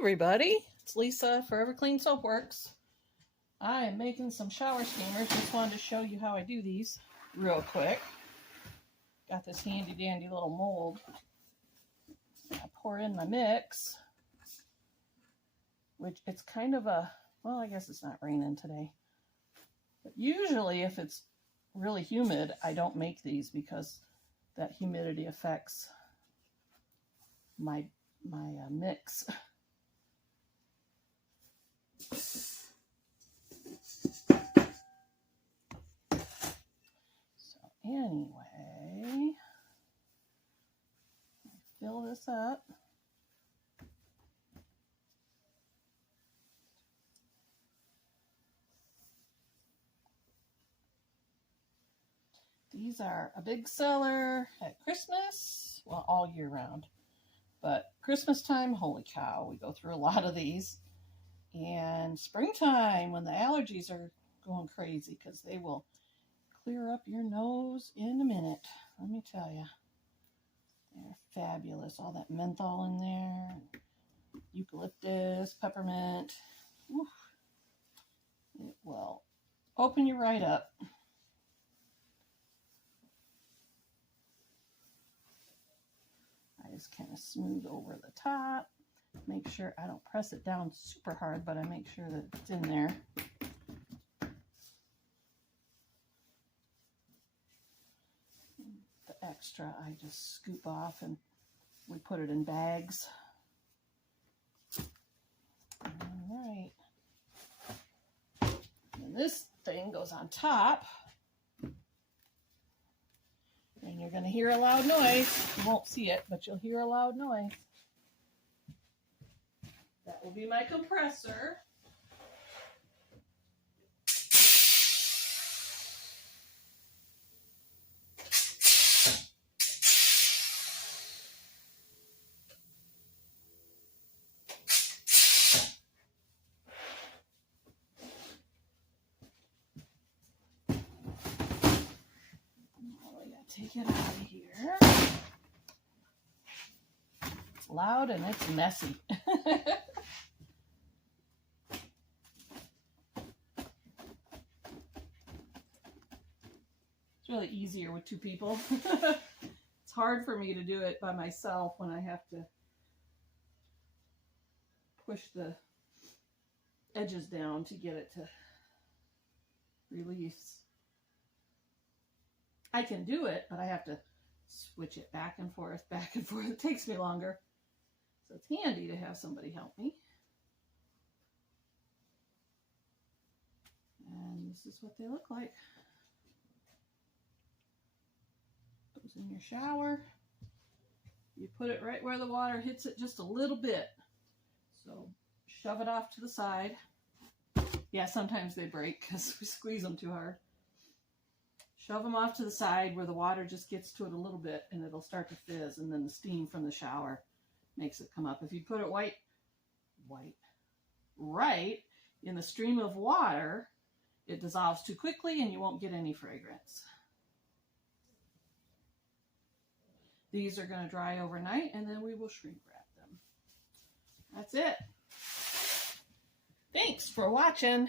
everybody, it's Lisa, Forever Clean Soapworks. I am making some shower steamers. Just wanted to show you how I do these real quick. Got this handy dandy little mold. I pour in my mix, which it's kind of a, well, I guess it's not raining today. But usually if it's really humid, I don't make these because that humidity affects my mix. So anyway, fill this up. These are a big seller at Christmas, well, all year round. But Christmas time, holy cow, we go through a lot of these. And springtime, when the allergies are going crazy, because they will clear up your nose in a minute. Let me tell you, they're fabulous. All that menthol in there, eucalyptus, peppermint. Oof. It will open you right up. I just kind of smooth over the top. Make sure I don't press it down super hard, but I make sure that it's in there. The extra I just scoop off and we put it in bags. All right. And this thing goes on top. And you're going to hear a loud noise. You won't see it, but you'll hear a loud noise. That will be my compressor. Take it out of here. It's loud and it's messy. It's really easier with two people. It's hard for me to do it by myself when I have to push the edges down to get it to release. I can do it, but I have to switch it back and forth, back and forth. It takes me longer. So it's handy to have somebody help me. And this is what they look like. Goes in your shower. You put it right where the water hits it just a little bit. So shove it off to the side. Yeah, sometimes they break because we squeeze them too hard. Shove them off to the side where the water just gets to it a little bit and it'll start to fizz, and then the steam from the shower makes it come up. If you put it right in the stream of water, it dissolves too quickly and you won't get any fragrance. These are going to dry overnight and then we will shrink wrap them. That's it. Thanks for watching.